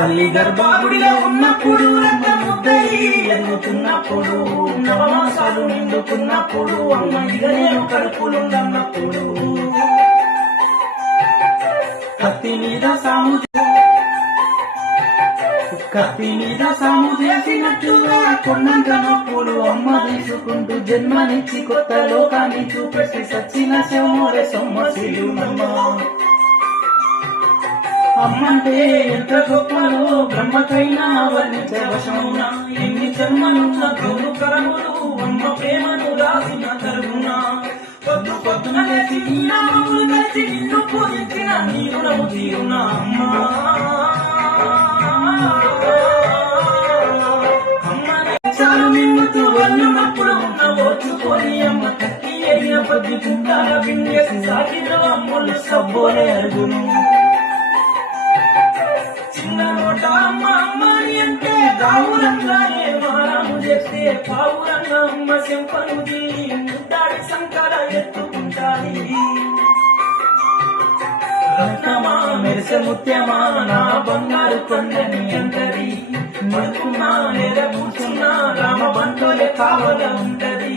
తల్లి గర్భాగుడిలో ఉన్నప్పుడు ముద్దయి ఎదుగుతున్నప్పుడు నవమాసాలు నిండుకున్నప్పుడు అమ్మ ఇక నేను కడుపులుందన్నప్పుడు కత్తి మీద సాము చేసినట్టుగా కొండంత నొప్పులు అమ్మ తీసుకుంటూ జన్మనిచ్చి కొత్త లోకాన్ని చూపెట్టి సచ్చిన శవమోరే సొమ్మసిలునమ్మ. అమ్మంటే ఎంత గొప్పలో బ్రహ్మకైనా వర్ణించవశమున ఎన్ని జన్మలున్న గౌరు కరములు అమ్మ ప్రేమను రాసిన తరుగున పొద్దు పొద్దున లేచి నీ నామములు కలిసి నిన్ను పూజించిన నీ రుణము తీరున అమ్మ. చాలు నిన్నుతూ వల్లునప్పుడు ఉన్న ఓచుకొని అమ్మ కత్తి అయిన పద్ది కుండాల విండేసి సాగిన అమ్ములు సబ్బోలే అరుగును. చిన్న నోట అమ్మ అమ్మని అంటే గావురంగానే మారాము చేస్తే పావురంగా అమ్మ చెంపను ముద్దాడి సంకర ఎత్తుకుంటాది. రత్నమా మెరిసె ముత్యమా నా బంగారు కొండని అంటది. మనుకున్నా లేదా కూర్చున్నా రామ బంటోలే కావల ఉంటది.